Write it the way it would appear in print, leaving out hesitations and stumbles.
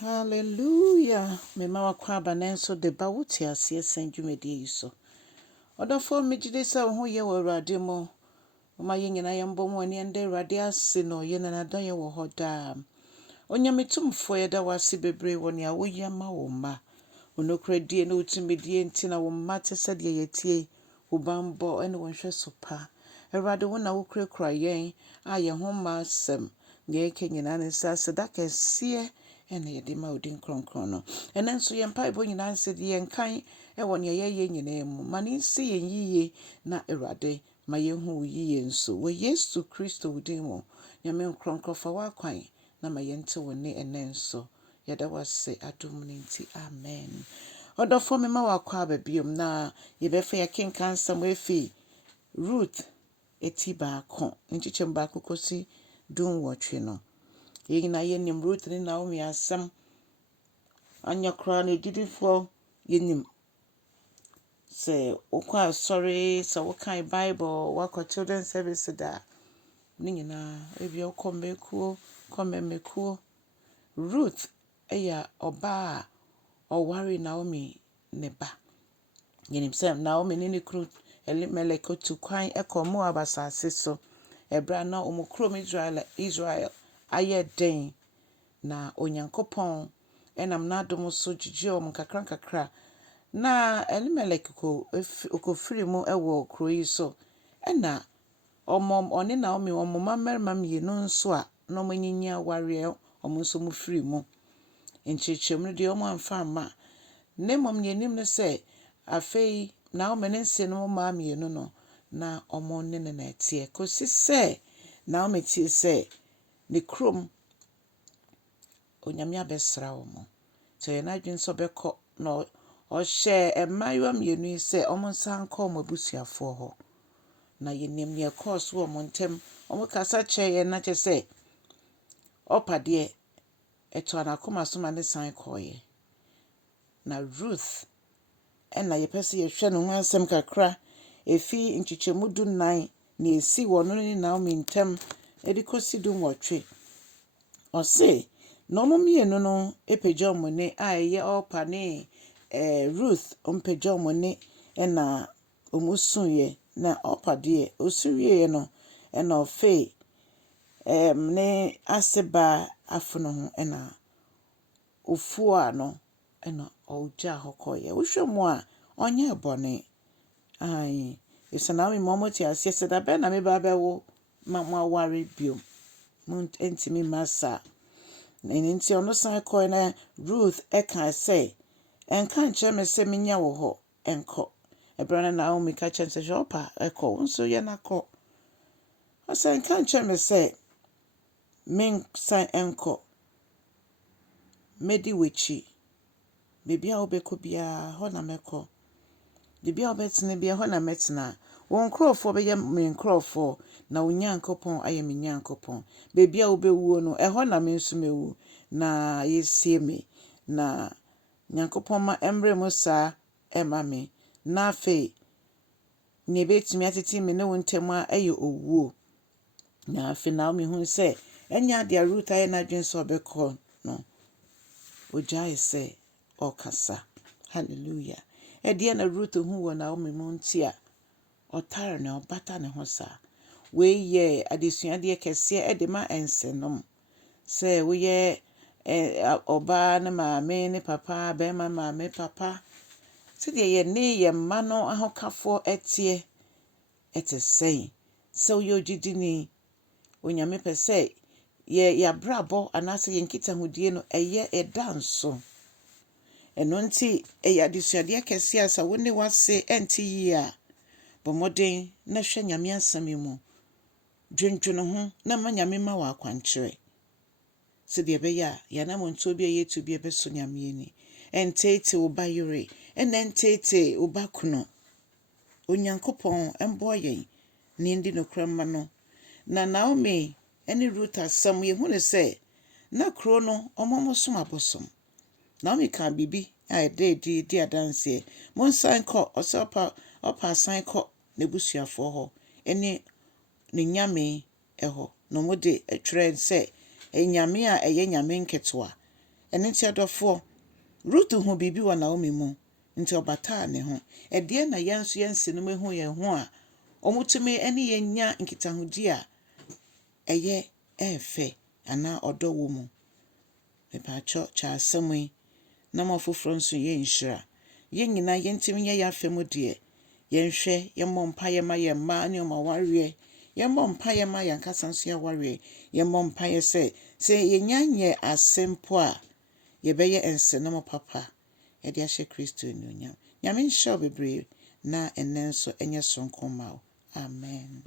Hallelujah. Mema wakwa abanenso de ba wuti ase san dwumadi yi so. Odafo megide sa ho ye wo Awurade mo. Ma ye nyina ye mbom woni ende Awurade ase no ye na nadon ye wo hoda. Onyametumfo ye da wase bebre woni a wo ye ma wo ma. Onokra die na utumedie ntina wo ma te se de yetie wo bambo ene wo hwe sopa. Awurade wo na wo kura yen a ye ho ma asem. Ye ke nyina ne sa sedaka sie ene ye de ma odin kronkron no ene nso ye mpa ebo nyina nse de ye nkan e won ye ye nyina mu ma ne nse ye yiye na Awurade ma ye hu yiye nso wo Yesu Kristo wudin mu nyame kronkron fa wa kwan na ma ye nte woni ene nso ye da wase adom ne nti amen. Odofo me ma wakwa babiom na ye be fa ye kenkan sam efi Ruth eti ba ko nchichem ba kokosi dun wotwe no yina yenim Ruth ni Naomi asam anya kra na edidifo yenim se okwa sorry so wokan Bible wako children service da ni nyina ebi okomekuo Ruth eya oba owari Naomi ne ba yenim se Naomi ni kru Elimelech otu kwan ekomo abasase so ebra na omukrom Israel aye den na onyankopon enam na dom so jiji kakra na Elimelech ko firimu ewo kroyi so ena oni Naomi omoma merma mienu nso a no manyinya ware omo nso mu firimu enchechemu de omo amfa ma nemom yenim ne se afei Naomi ne nse no ma mienu no na omo ne na etie kosi se Naomi tie se ne krom onyame abesra wo mo so ye na adwen so beko no o hye emayiwa mienu se omo nsanka omo busuafo ho na yenim ne course wo mo ntem omo kasa che ye na che se opade eto anakoma so ma ne san koye na Ruth ena ye pese ye hwe no ho asem kakra efi nchichemu du 9 na esi wono ni Naomi ntem edikosi du nwotwe o se no mo mienu no epeja omone a ye opa ne Ruth ompeja omone ena omusunye na opa de osuwie no ena ofe ne aseba afuno ho ena ofua no ena oja hokoye wohwemu a onye bone ai Naomi momoti asie se da be na me ba bewo ma ware biom mun entimi masa nti ono san ko na Ruth eka say enka nche me se menya wo ho enko ebrana Naomi ka chen se jopa eko nso ye nakọ asa enka nche me se men san enko medi wechi bebia obeko bia ho na meko bebia obetene bia ho na metena won krofo be ye men krofo na onyankopon aye me nyankopon bebia obewuo no eho na me nso mewu na yesie me na nyankopon ma emre musa ema me na fe ne betimi atiti me ne wontema aye owuo na fe na me hu se enya dia Ruth aye na dwen so obeko no oja ise okasa hallelujah dia na Ruth hu wo na o me muntia otare ne obata ne ho sa we ye adesuade kese edema ensenom se we ye oba na maame ne papa be ma maame papa se de ye ne ye ma no ahokafo etie etesen so yo jidini onyame pese ye ya brabo anase ye nkita hudie no eye edanso eno nti eya adesuade kese asa woni wase enti yi a bomoden na hwe nyame asami mu dwendwene ho na ma nyame ma wa akwankyere se de be ya na monto bi yetu bi be so nyame ni entete obayire enentete obakuno onyankopon emboye ni ndi no krama no na Naomi eni Ruth asam ye hu ne se na kro no omomosom abosom Naomi kan bibi a di adanse monsan ko osopa opa san ko nebusuafo ho eni ne nyame eho no mode etwere se enyame a eye nyame nketwa ɛne nti adɔfoɔ Ruth ho bibi wɔ Naomi mu nti ɔbataa ne ho ɛdeɛ na yɛn nso yɛnsi no mehu yɛn ho a ɔmutumi ɛne yɛnya nkitahodi a ɛyɛ ɛfɛ ana ɔdɔ wɔ mu mepatwɔ kyɛ asɛm yi na ma foforɔ nso yɛ nhyira yɛn nyinaa yɛntimi nyɛ yɛafɛ mu deɛ yɛnhwɛ yɛmmɔ mpaeɛ ma yɛn mma ne ɔma wareɛ yɛmmɔ mpaeɛ ma yɛn kasa nso yɛawareɛ yɛmmɔ mpaeɛ sɛ yɛnya nyɛ asɛm po a yɛbɛyɛ nsɛnɛm papa yɛde ahyɛ Kristo anuonyam nyame nhyɛ wo bebree na ɛnnɛ nso ɛnyɛ sonko ma wo amen